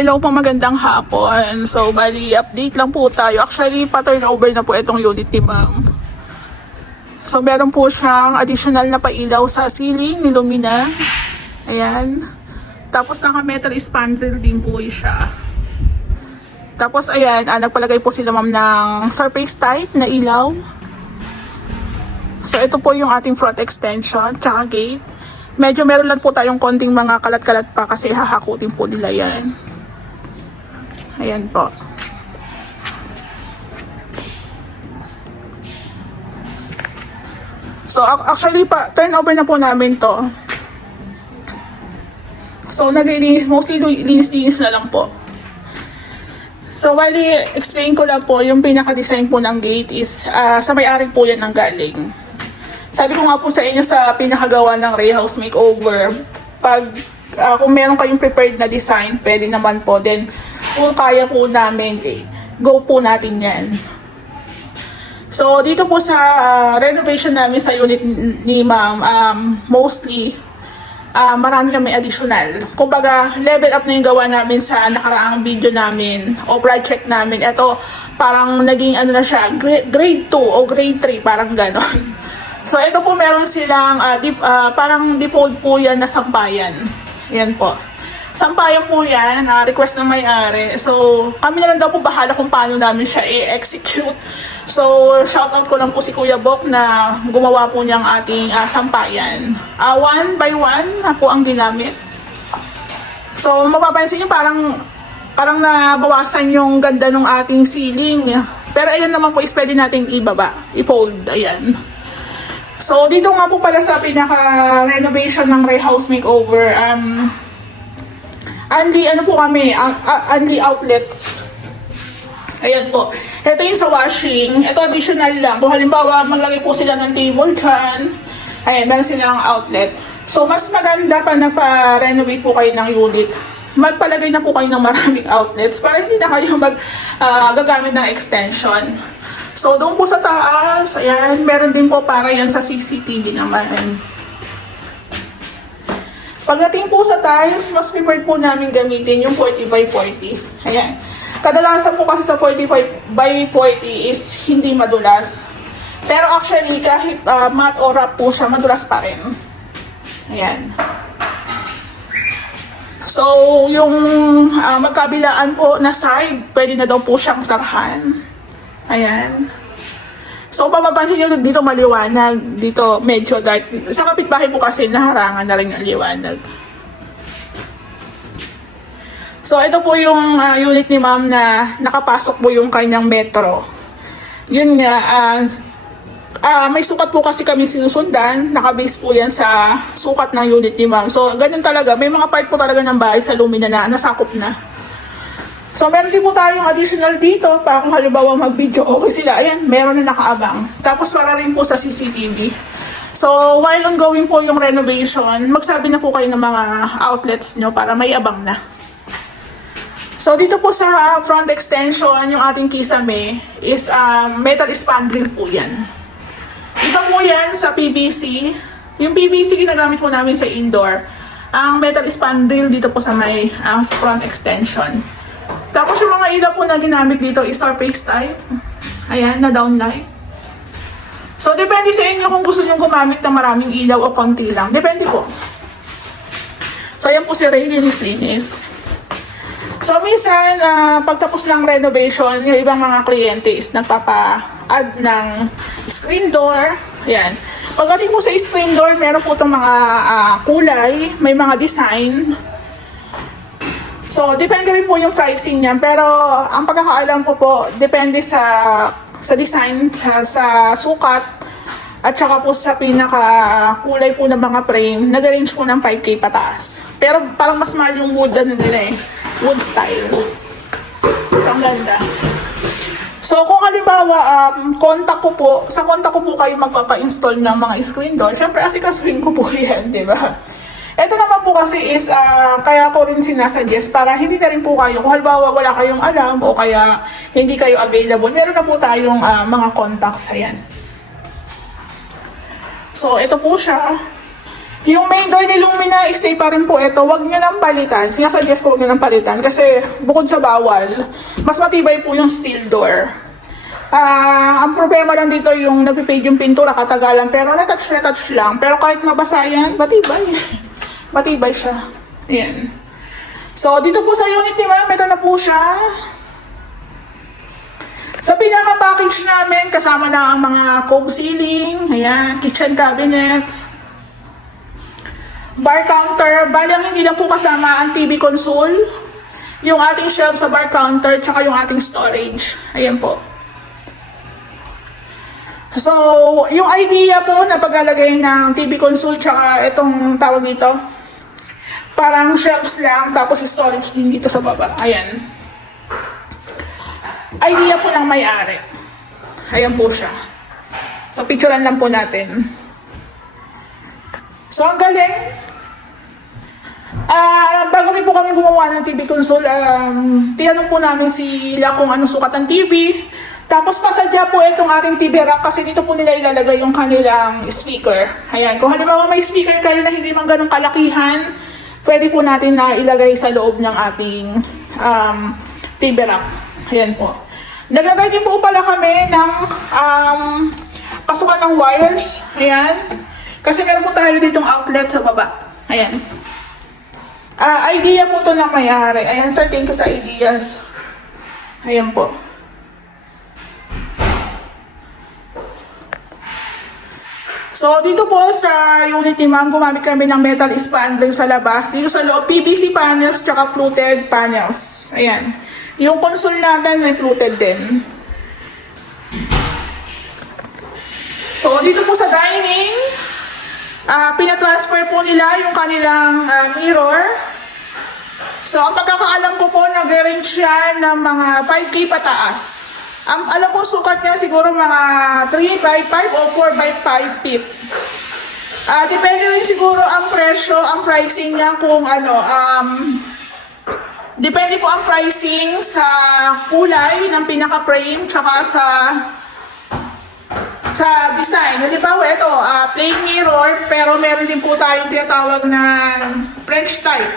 Hello po, magandang hapon. So, bali, update lang po tayo. Actually, pa-turnover na po itong unit ni ma'am. So, meron po siyang additional na pailaw sa ceiling ni Lumina. Ayan. Tapos, naka-metal spandrel din po siya. Tapos, ayan, nagpalagay po sila ma'am ng surface type na ilaw. So, ito po yung ating front extension, tsaka gate. Medyo meron lang po tayong konting mga kalat-kalat pa kasi hahakutin po nila yan. Ayan po. So, actually, turnover na po namin to. So, naglilinis, mostly linis-linis na lang po. So, bali, explain ko lang po, yung pinaka-design po ng gate is, sa may-ari po yan ang galing. Sabi ko nga po sa inyo sa pinakagawa ng Ray House Makeover, kung meron kayong prepared na design, pwede naman po. Then, kung kaya po namin, go po natin yan. So, dito po sa renovation namin sa unit ni ma'am, mostly, marami kami additional. Kumbaga, level up na yung gawa namin sa nakaraang video namin o project namin. Ito, parang naging ano na siya, grade 2 o grade 3, parang ganon. So, ito po meron silang, parang default po yan na sampayan. Yan po. Sampayan po yan, request ng may-ari. So, kami na lang daw po bahala kung paano namin siya i-execute. So, shoutout ko lang po si Kuya Bok na gumawa po niyang ating sampayan. One by one na po ang ginamit. So, mapapansin niyo parang nabawasan yung ganda ng ating ceiling. Pero ayan naman po is pwede natin ibaba, i-fold, ayan. So, dito nga po pala sa pinaka-renovation ng Ray House Makeover, only outlets. Ayan po. Ito yung sa washing. Ito additional lang. Kung halimbawa, maglagay po sila ng table dyan. Ayan, meron silang outlet. So, mas maganda pa nagpa-renovate po kayo ng unit. Magpalagay na po kayo ng maraming outlets para hindi na kayo gagamit ng extension. So, doon po sa taas, ayan, meron din po para yan sa CCTV naman. Pagdating po sa tiles, mas preferred po namin gamitin yung 40x40. Ayan. Kadalasan po kasi sa 45x40 is hindi madulas. Pero actually, kahit matte or wrap po siya, madulas pa rin. Ayan. So, yung magkabilaan po na side, pwede na daw po siyang sarahan. Ayan. So, mapapansin nyo dito maliwanag. Dito medyo dark. Sa kapitbahay po kasi naharangan na rin ang liwanag. So, ito po yung unit ni ma'am na nakapasok po yung kanyang metro. Yun nga, may sukat po kasi kami sinusundan. Nakabase po yan sa sukat ng unit ni ma'am. So, ganyan talaga. May mga part po talaga ng bahay sa Lumina na nasakop na. So, meron din po tayong additional dito para kung halimbawa mag-video okay sila. Ayan, meron na nakaabang. Tapos para rin po sa CCTV. So, while ongoing po yung renovation, magsabi na po kayo ng mga outlets nyo para may abang na. So, dito po sa front extension, yung ating kisame is metal spandrel po yan. Iba po yan sa PVC. Yung PVC ginagamit po namin sa indoor. Ang metal spandrel dito po sa may front extension. Tapos yung mga ilaw po na ginamit dito is surface type. Ayan, na downlight. So, depende sa inyo kung gusto nyo gumamit ng maraming ilaw o konti lang. Depende po. So, ayan po si Ray, linis-linis. So, minsan, pagtapos ng renovation, yung ibang mga kliyente is nagpapa-add ng screen door. Ayan. Pagdating po sa screen door, meron po itong mga kulay, may mga design. So, depende rin po yung pricing niyan. Pero, ang pagkakaalam ko po, depende sa design, sa sukat, at saka po sa pinaka-kulay po ng mga frame, nag-range po ng 5K pataas. Pero, parang mas mahal yung wood, nila wood style. So, ang ganda. So, kung halimbawa, sa contact ko po kayo magpapa-install ng mga screen door, syempre, asikasuhin ko po yan, di ba? Ito naman po kasi is, kaya ko rin sinasuggest para hindi na rin po kayo, kung halimbawa wala kayong alam o kaya hindi kayo available, meron na po tayong mga contacts, ayan. So, ito po siya. Yung main door ni Lumina, stay pa rin po ito. Huwag nyo nang palitan. Sinasuggest ko huwag nyo nang palitan. Kasi bukod sa bawal, mas matibay po yung steel door. Ang problema lang dito yung nagpipade yung pintura katagalan. Pero na-touch lang. Pero kahit mabasa yan, matibay. Matibay siya. Ayan. So, dito po sa unit ni ma'am, ito na po siya. Sa pinaka-package namin, kasama na ang mga cove ceiling, ayan, kitchen cabinets, bar counter, balang hindi lang po kasama ang TV console, yung ating shelf sa bar counter, tsaka yung ating storage. Ayan po. So, yung idea po na paglalagay ng TV console, tsaka itong tawag dito, parang shelves lang, tapos storage din dito sa baba. Ayan. Idea po ng may-ari. Ayan po siya. So, picturean lang po natin. So, ang galing. Bago rin po kami gumawa ng TV console, tinanong po namin sila kung anong sukat ng TV. Tapos pasadya po itong ating TV rack kasi dito po nila ilalagay yung kanilang speaker. Ayan, kung halimbawa may speaker kayo na hindi man ganun kalakihan, pwede po natin na ilagay sa loob ng ating TV rack. Ayan po. Naglagay din po pala kami ng pasukan ng wires. Ayan. Kasi meron po tayo ditong outlet sa baba. Ayan. Idea po to ng may-ari. Ayan, sir, thank you sa ideas. Ayan po. So, dito po sa unit ni ma'am, gumamit kami ng metal spandrel sa labas. Dito sa loob, PVC panels, tsaka fluted panels. Ayan. Yung console natin may fluted din. So, dito po sa dining, pinatransfer po nila yung kanilang mirror. So, ang pagkakaalam ko po, nag-range siya ng mga 5K pataas. Ang alam ko sukat niya siguro mga 3x5 o 4x5 feet. Depende rin siguro ang presyo, ang pricing niya kung ano, depende po ang pricing sa kulay ng pinaka-frame tsaka sa design. Halimbawa ito, plain mirror, pero meron din po tayong tinatawag na French type.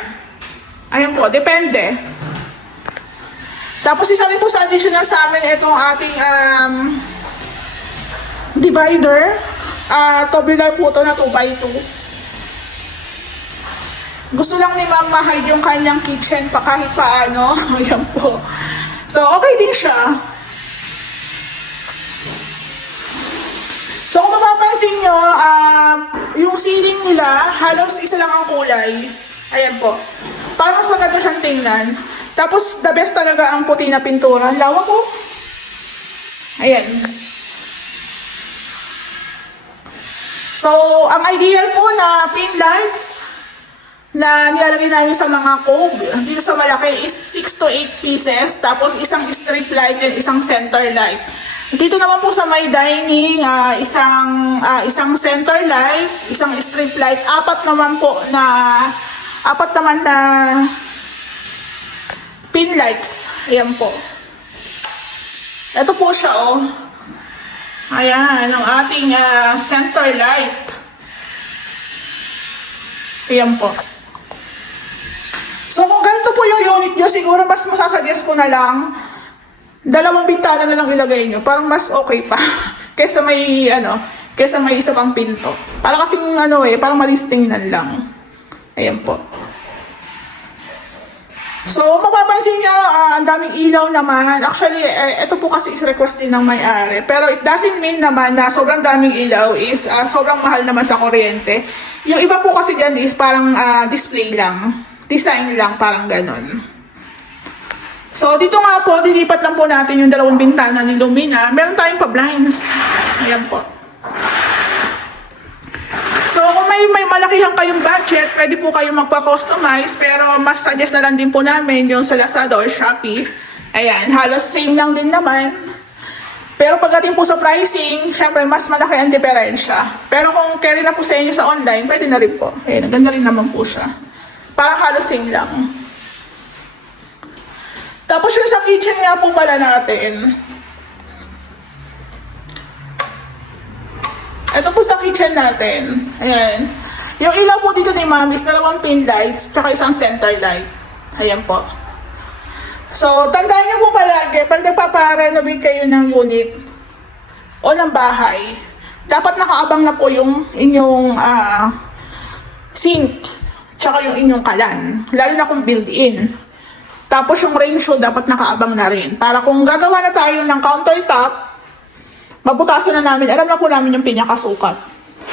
Ayun po, depende. Tapos isa rin po sa additional sa amin itong ating divider. Tubular po ito na 2x2. Gusto lang ni ma'am ma-hide yung kanyang kitchen pa kahit paano. Ayan po. So, okay din siya. So, kung mapapansin nyo, yung ceiling nila, halos isa lang ang kulay. Ayan po. Para mas maganda siyang tingnan. Tapos, the best talaga ang puti na pintura. Lawak ko. Ayan. So, ang ideal po na pin lights na nilalagay namin sa mga cove dito sa malaki is 6 to 8 pieces. Tapos, isang strip light and isang center light. Dito naman po sa may dining, isang center light, isang strip light, apat naman na pin lights. Ayan po. Ito po siya, oh. Ayan, ang ating center light. Ayan po. So, kung ganito po yung unit nyo, siguro mas masasuggest ko na lang, 2 bintana na lang ilagay nyo. Parang mas okay pa. kaysa may isa pang pinto. Para kasing parang malis tingnan lang. Ayan po. So, mapapansin nyo, ang daming ilaw naman. Actually, ito po kasi is request din ng may-ari. Pero it doesn't mean naman na sobrang daming ilaw is sobrang mahal naman sa kuryente. Yung iba po kasi dyan is parang display lang. Design lang, parang ganon. So, dito nga po, dilipat lang po natin yung 2 bintana ni Lumina. Meron tayong pa-blinds. Ayan po. So, kung may malakihan kayong budget, pwede po kayong magpa-customize. Pero, mas suggest na lang din po namin yung sa Lazada or Shopee. Ayan, halos same lang din naman. Pero pagdating po sa pricing, syempre, mas malaki ang diferensya. Pero kung carry na po sa inyo sa online, pwede na rin po. Ayan, ganda rin naman po siya. Parang halos same lang. Tapos yung sa kitchen nga po pala natin. Ito po sa kitchen natin. Ayan. Yung ilaw po dito ni ma'am is 2 pin lights, tsaka isang center light. Ayan po. So, tandaan niyo po palagi, pag nagpapa-renovate kayo ng unit o ng bahay, dapat nakaabang na po yung inyong sink, tsaka yung inyong kalan, lalo na kung built-in. Tapos yung ratio dapat nakaabang na rin. Para kung gagawa na tayo ng countertop, mabutasan na namin, alam na po namin yung pinakasukat.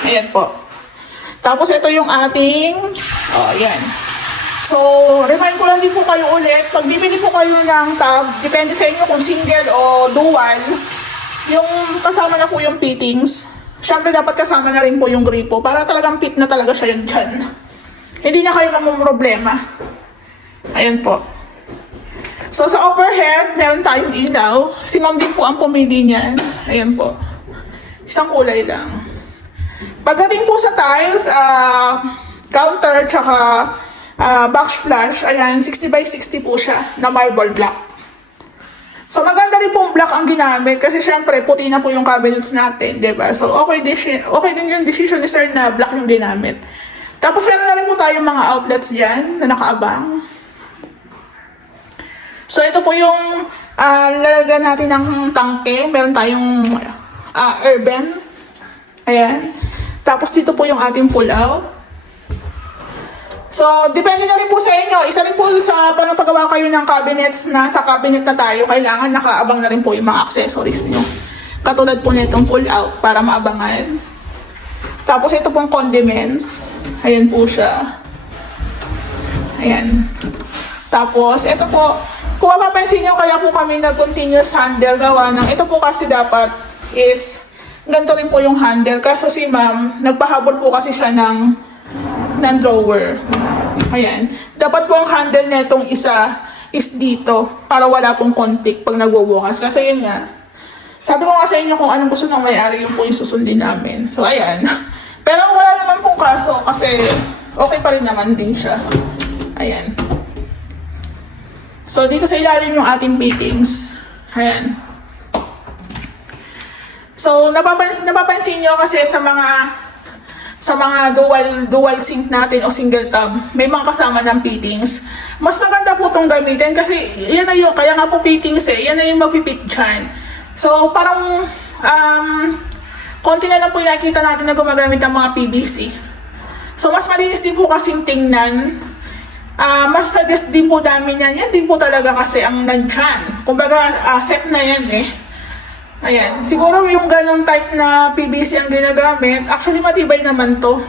Ayan po. Tapos ito yung ating, ayan. So, remind ko lang din po kayo ulit, pag bibili po kayo ng tub, depende sa inyo kung single o dual, yung kasama na po yung fittings, syempre dapat kasama na rin po yung gripo para talagang fit na talaga siya yan dyan. Hindi na kayo mamumroblema. Ayan po. So, sa overhead, meron tayong ilaw. Si ma'am din po ang pumili niyan. Ayan po. Isang kulay lang. Pagdating po sa tiles, counter, tsaka backsplash, ayan, 60 by 60 po siya na marble block. So, maganda rin pong block ang ginamit kasi syempre, puti na po yung cabinets natin, diba? So, okay din yung decision ni sir na block yung ginamit. Tapos, meron na rin po tayong mga outlets dyan na nakaabang. So, ito po yung lalagyan natin ng tangke. Meron tayong urban. Ayan. Tapos, dito po yung ating pull-out. So, depende na rin po sa inyo. Isa rin po sa paggawa kayo ng cabinets na sa cabinet na tayo, kailangan nakaabang na rin po yung mga accessories nyo. Katulad po nitong pull-out para maabangan. Tapos, ito pong condiments. Ayan po siya. Ayan. Tapos, ito po, kung mapapansin nyo, kaya po kami nag-continuous handle gawa ng, ito po kasi dapat is, ganito rin po yung handle. Kaso si ma'am, nagpahabol po kasi siya ng drawer. Ayan. Dapat po ang handle netong isa is dito para wala pong conflict pag nagbubukas. Kasi yun nga, sabi ko nga sa inyo kung anong gusto ng may-ari, yun po yung susundin namin. So, ayan. Pero wala naman pong kaso kasi okay pa rin naman din siya. Ayan. So, dito sa ilalim yung ating fittings. Ayan. So, napapansin nyo kasi sa mga dual sink natin o single tub, may mga kasama ng fittings. Mas maganda po itong gamitin kasi yan na yung, kaya nga po fittings yan na yung mapipit dyan. So, parang, konti na lang po yung nakikita natin na gumagamit ng mga PVC. So, mas malinis din po kasing tingnan. Mas suggest din po namin yan. Yan din po talaga kasi ang nandyan. Kumbaga, set na yan eh. Ayan. Siguro yung ganong type na PVC ang ginagamit, actually matibay naman to.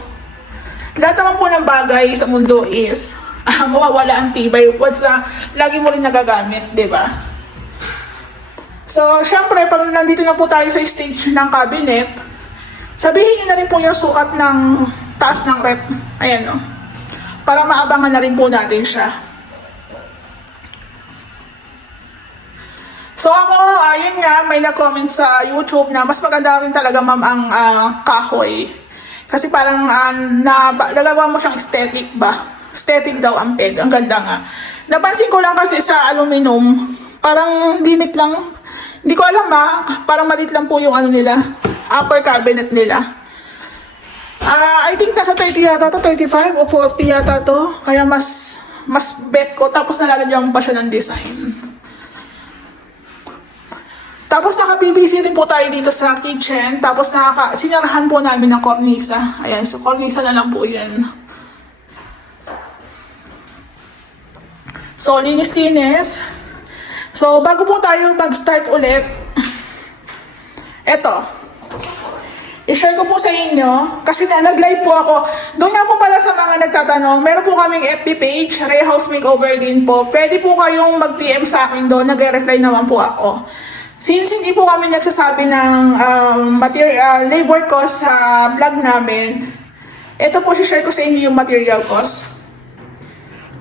Lahat naman po ng bagay sa mundo is mawawala ang tibay once lagi mo rin nagagamit, di ba? So, syempre, pag nandito na po tayo sa stage ng cabinet, sabihin niyo na rin po yung sukat ng taas ng rep. Ayan o. Para maabangan na rin po natin siya. So ako, ayun nga, may na-comment sa YouTube na mas maganda rin talaga ma'am ang kahoy. Kasi parang nagawa mo siyang aesthetic ba? Aesthetic daw ang peg, ang ganda nga. Napansin ko lang kasi sa aluminum, parang limit lang. Hindi ko alam parang maliit lang po yung nila, upper cabinet nila. I think nasa 30 yata to, 35 o 40 yata to. Kaya mas bet ko, tapos nalalagyan pa siya ng design. Tapos naka-PVC din po tayo dito sa kitchen. Tapos sinarahan po namin ng cornisa. Ayan, so cornisa na lang po yan. So, linis-linis. So, bago po tayo mag-start ulit, eto, i-share ko po sa inyo, kasi nag-live po ako. Doon nga po pala sa mga nagtatanong, meron po kaming FB page, Rhea House Makeover din po. Pwede po kayong mag-PM sa akin doon, nag-reply naman po ako. Since hindi po kami nagsasabi ng labor cost sa vlog namin, ito po share ko sa inyo yung material cost.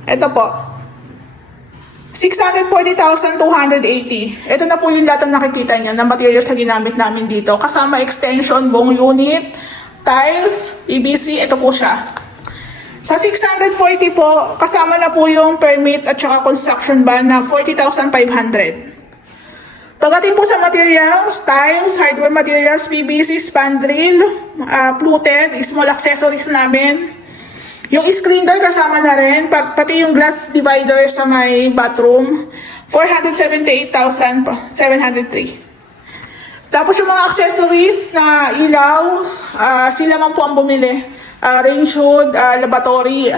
Ito po. 640,280. Ito na po yung lahat ng nakikita nyo na materials na ginamit namin dito. Kasama extension, buong unit, tiles, PVC, ito po siya. Sa 640 po, kasama na po yung permit at saka construction ban na 40,500. Pagdating po sa materials, tiles, hardware materials, PVC, spandrel, fluted, small accessories namin, Yung screen door kasama na rin, pati yung glass divider sa may bathroom, 478,703. Tapos yung mga accessories na ilaw, sila man po ang bumili. Rain hood, lavatory,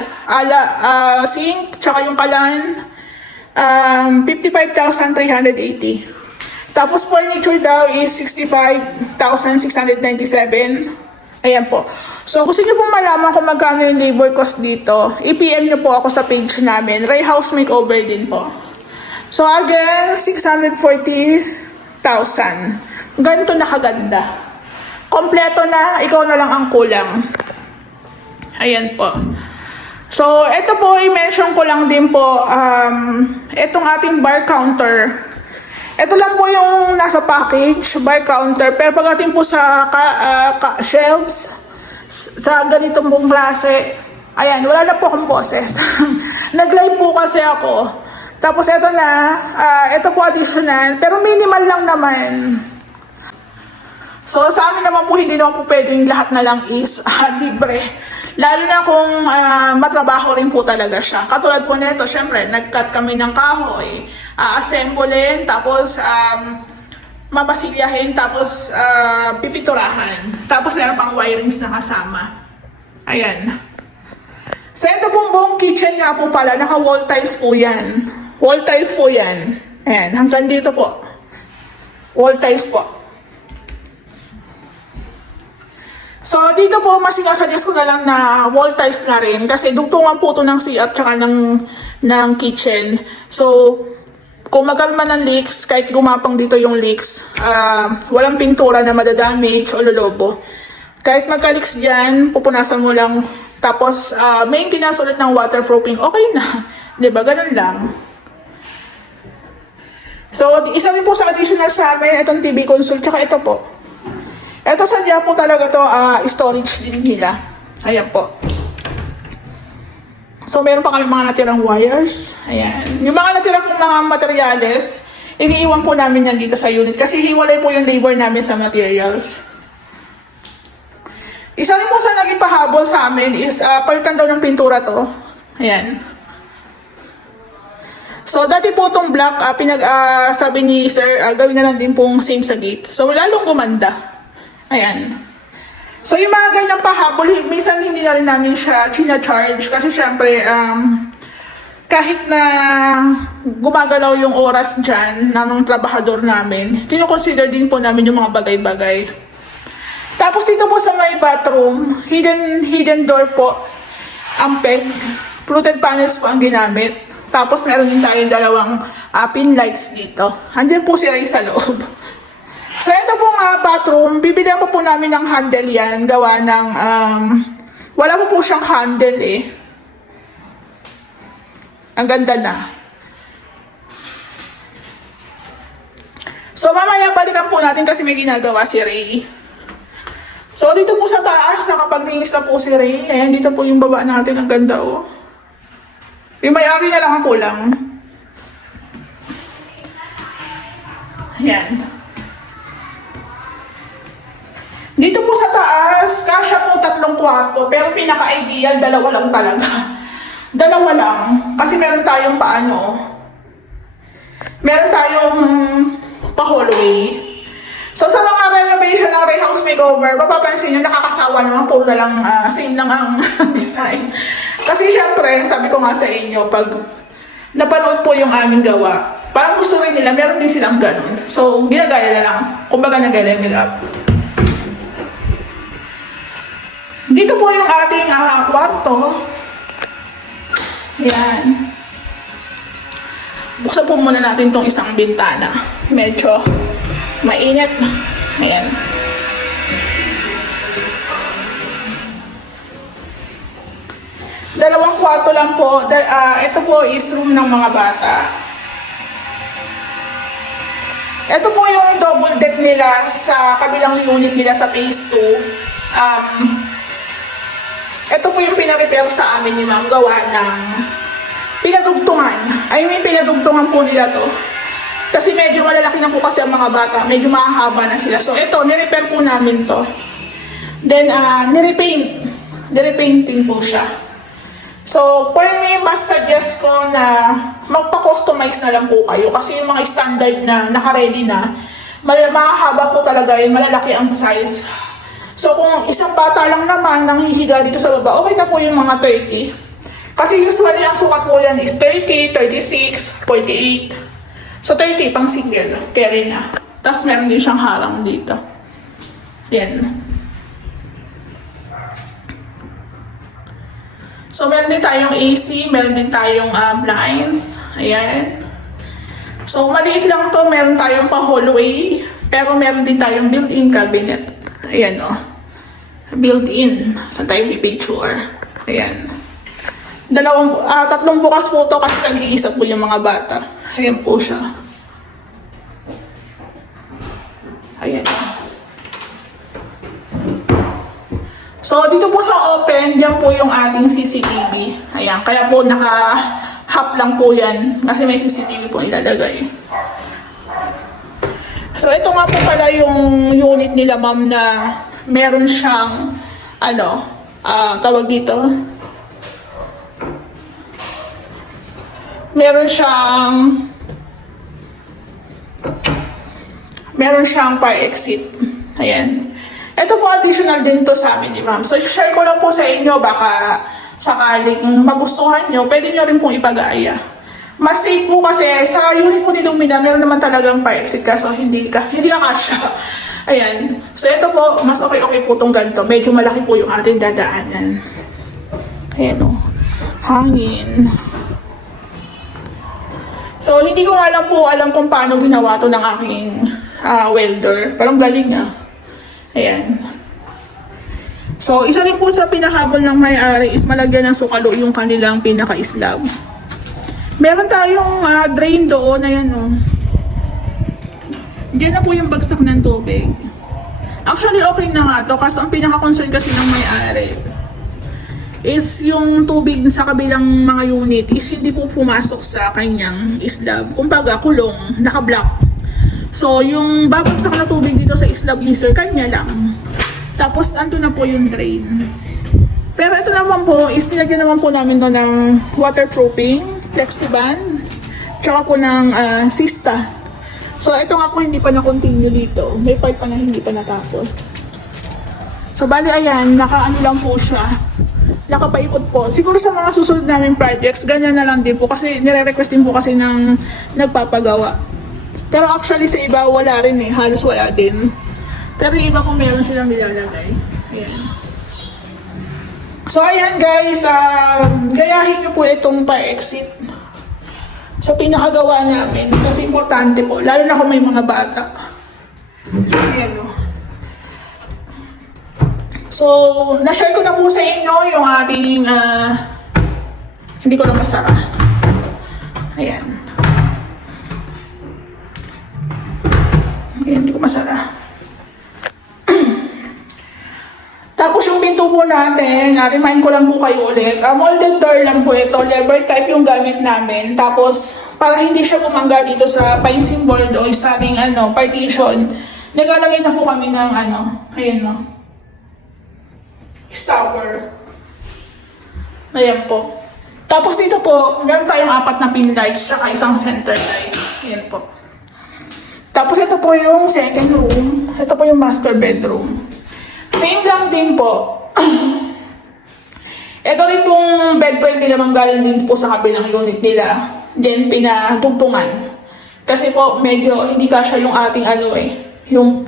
sink, tsaka yung kalan, 55,380. Tapos furniture daw is 65,697. Ayan po. So, gusto niyo pong malaman kung magkano yung labor cost dito, i-PM niyo po ako sa page namin. Ray House Makeover din po. So, again, 640,000. Ganito na kaganda. Kompleto na, ikaw na lang ang kulang. Ayan po. So, ito po, i-mention ko lang din po, itong ating bar counter. Ito lang po yung nasa package, bar counter. Pero pagdating po sa shelves, sa ganitong pong klase, ayan, wala na po akong boses. Nag-live po kasi ako. Tapos ito na, ito po additional, pero minimal lang naman. So sa amin naman po, hindi naman po pwedeng lahat na lang is libre. Lalo na kung matrabaho rin po talaga siya. Katulad po nito, syempre, nag-cut kami ng kahoy, assemblein, tapos mabasilyahin, tapos pipinturahan. Tapos meron pang wirings na kasama. Ayan. So ito pong buong kitchen nga po pala, naka-wall tiles po yan. Wall tiles po yan. Ayan, hanggang dito po. Wall tiles po. So dito po, mas sinasuggest ko na lang na wall tiles na rin. Kasi dugtungan po ito ng CR tsaka ng kitchen. So, kung magkaroon man ng leaks, kahit gumapang dito yung leaks, walang pintura na madadamage o lolobo. Kahit magka-leaks dyan, pupunasan mo lang. Tapos, maintenance ulit ng waterproofing, okay na. Diba? Ganun lang. So, isa rin po sa additional sa amin, itong TV console, tsaka ito po. Ito sadya po talaga to, storage din nila. Ayan po. So, meron pa kami mga natirang wires. Ayan. Yung mga natirang mga materyales, iniiwan po namin yan dito sa unit kasi hiwalay po yung labor namin sa materials. Isa rin po sa naging pahabol sa amin is palitan daw ng pintura to. Ayan. So, dati po itong black, sabi ni sir, gawin na lang din pong same sa gate. So, lalong gumanda. Ayan. So, yung mga ganyang pahabol, minsan hindi na rin namin siya charge kasi syempre, kahit na gumagalaw yung oras dyan ng trabahador namin, kino-consider din po namin yung mga bagay-bagay. Tapos dito po sa may bathroom, hidden door po, ang peg, fluted panels po ang ginamit. Tapos meron din tayong dalawang pin lights dito. Andiyan po sila sa loob. So, ito pong bathroom, bibilihan po namin ng handle yan, gawa ng, wala po siyang handle eh. Ang ganda na. So, mamaya balikan po natin kasi may ginagawa si Ray. So, dito po sa taas, nakapaglinis na po si Ray. Ayan, dito po yung baba natin, ang ganda oh. Yung may-ari na lang ang kulang. Ayan. Dito po sa taas, kasya po 3 kwarto, pero pinaka-ideal, 2 lang talaga. 2 lang, kasi meron tayong meron tayong pa-hallway. So sa mga renovation ng Ray House Makeover, mapapansin nyo, nakakasawa naman, puro na lang, same lang ang design. Kasi syempre, sabi ko nga sa inyo, pag napanood po yung aming gawa, parang gusto rin nila, meron din silang ganun. So, ginagaya na lang, kumbaga nag-level up. Dito po yung ating kwarto. Yan. Buksan po muna natin tong isang bintana. Medyo mainit. Ayan. Dalawang kwarto lang po. Ito po is room ng mga bata. Ito po yung double deck nila sa kabilang unit nila sa phase 2. Ito po yung pinarepair sa amin ni ma'am, gawa ng pinadugtungan. Pinadugtungan po nila to. Kasi medyo malalaki na po kasi ang mga bata, medyo mahahaba na sila. So ito, nirepair po namin to. Then, nirepainting po siya. So, for me, mas suggest ko na magpa-customize na lang po kayo kasi yung mga standard na naka-ready na, mahaba po talaga yun, malalaki ang size. So, kung isang bata lang naman nang hihiga dito sa baba, okay na po yung mga 30. Kasi usually ang sukat po yan is 30, 36, 48. So, 30 pang single, carry na. Tapos meron din siyang harang dito. Yan. So, meron din tayong AC, meron din tayong blinds. Ayan. So, maliit lang to. Meron tayong pa-hallway. Pero meron din tayong built-in cabinet. Ayan o. Built-in. Saan tayo pipicture? Ayan. Tatlong bukas po to kasi nag-iisa po yung mga bata. Ayan po siya. Ayan. So, dito po sa open, yan po yung ating CCTV. Ayan, kaya po naka-half lang po yan kasi may CCTV po ilalagay. So, ito nga po pala yung unit nila, ma'am, na meron siyang, tawag dito, meron siyang fire exit. Ayan. Ito po additional din to sa amin ni ma'am. So, share ko lang po sa inyo, baka sakaling magustuhan nyo, pwede nyo rin pong ipag-aaya. Mas safe po kasi sa unit po ni Lumina, meron naman talagang fire exit kaso hindi ka kasya. Ayan. So, ito po, mas okay po itong ganito. Medyo malaki po yung ating dadaanan. Ayan o. Hangin. So, hindi ko nga lang po alam kung paano ginawa to ng aking welder. Parang galing Ayan. So, isa rin po sa pinahabol ng may-ari is malagyan ng sukalo yung kanilang pinaka-slab. Meron tayong drain doon. Ayan o. Diyan na po yung bagsak ng tubig. Actually, okay na nga to kasi ang pinaka-concern kasi ng may-ari is yung tubig sa kabilang mga unit is hindi po pumasok sa kanyang slab. Kumbaga, kulong, naka-block. So, yung babagsak na tubig dito sa slab ni sir, kanya lang. Tapos, ando na po yung drain. Pero ito naman po, is nilagyan naman po namin to ng waterproofing, Flexiband, tsaka po ng Sista. So, ito nga po hindi pa na-continue dito. May part pa na hindi pa natapos. So, bali ayan, naka-ano lang po siya. Nakapaikot po. Siguro sa mga susunod namin projects, ganyan na lang din po. Kasi nire-request din po kasi ng nagpapagawa. Pero actually sa iba wala rin halos wala din. Pero yung iba kung meron silang nilalagay. Ayan. So ayan guys, gayahin nyo po itong fire exit sa pinakagawa namin. Kasi importante po, lalo na kung may mga bata. Ayan o. So, na-share ko na po sa inyo yung ating, hindi ko na masara. Ayan. Ayan, hindi ko masara. Tapos yung pinto po natin, remind ko lang po kayo ulit. Molded door lang po ito, lever type yung gamit namin. Tapos, para hindi siya bumangga dito sa fencing board o sa ating partition, naglalagay na po kami ng ayan mo. Stopper. Ayan po. Tapos dito po, meron tayong 4 na pin lights tsaka isang center light. Ayan po. Tapos ito po yung second room. Ito po yung master bedroom. Same lang din po. Ito rin pong bed frame nila galing din po sa kabilang unit nila. Then pinadugtungan. Kasi po medyo hindi kasya yung ating yung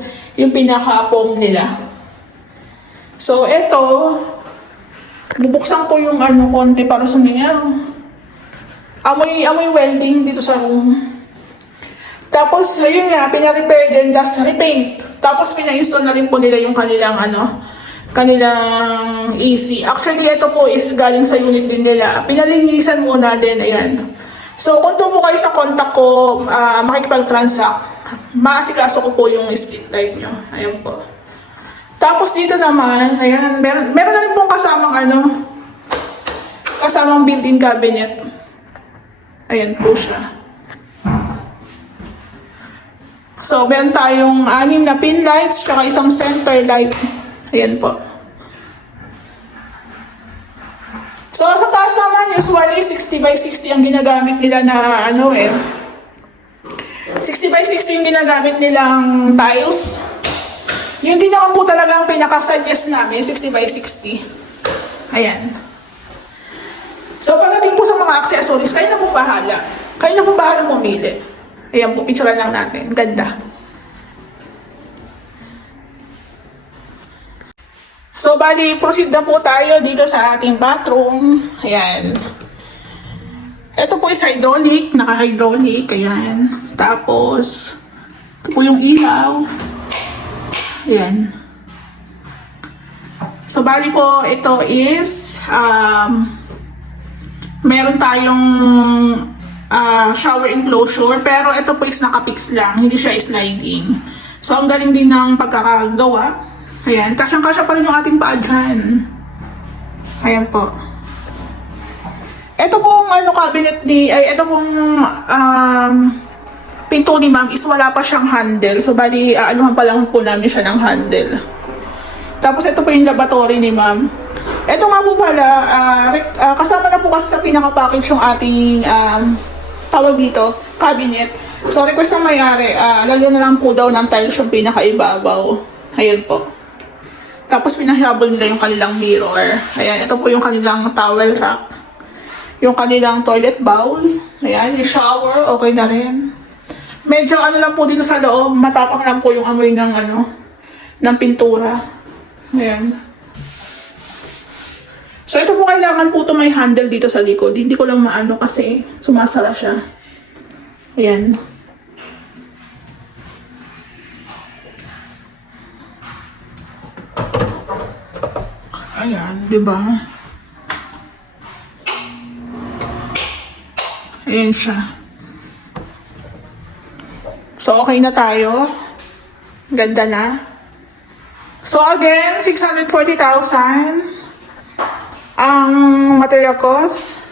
pinaka-foam nila. So, ito, bubuksan ko yung konti para sumingaw. Amoy welding dito sa room. Tapos, ayun nga, pina-repair din, das repaint. Tapos, pina-install na rin po nila yung kanilang AC. Actually, ito po is galing sa unit din nila. Pinalinisan muna din, ayan. So, kung doon po kayo sa contact ko, makikipag-transact, maasikaso ko po yung split time nyo. Ayan po. Tapos dito naman, ayan, meron na rin pong kasamang built-in cabinet. Ayan po siya. So, meron tayong 6 na pin lights, tsaka isang center light. Ayan po. So, sa taas naman, usually 60 by 60 ang ginagamit nila na 60 by 60 yung ginagamit nilang tiles. Yun din naman po talaga ang pinaka-suggest namin, 60 by 60. Ayan. So, pagdating po sa mga accessories, kayo na po bahala. Kayo na po bahala pumili. Ayan po, picturean lang natin. Ganda. So, bali, proceed na po tayo dito sa ating bathroom. Ayan. Ito po is hydraulic, naka-hydraulic. Ayan. Tapos, ito po yung ilaw. Ayan. So, bali po, ito is, meron tayong shower enclosure, pero ito po is nakapix lang, hindi siya sliding. So, ang galing din ng pagkakagawa. Ayan, kasyang-kasya pa rin yung ating paadhan. Ayan po. Ito pong cabinet ito pong pinto ni ma'am is wala pa siyang handle. So, bali, anuhan pa lang po namin siya ng handle. Tapos, ito po yung lavatory ni ma'am. Ito nga po pala, kasama na po kasi sa pinaka-package yung ating tawag dito, cabinet. So, request ng may-ari, lagyan na lang po daw ng tiles yung pinaka-ibabaw. Ayan po. Tapos, pinahabol nila yung kanilang mirror. Ayan, ito po yung kanilang towel rack. Yung kanilang toilet bowl. Ayan, yung shower, okay na rin. Medyo lang po dito sa loob, matapang lang po yung amoy ng ng pintura. Ayan. So, ito po kailangan po ito may handle dito sa likod. Hindi ko lang maano kasi sumasara siya. Ayan. Ayan, di ba? Ayan siya. So, okay na tayo. Ganda na. So, again, 640,000 ang material cost.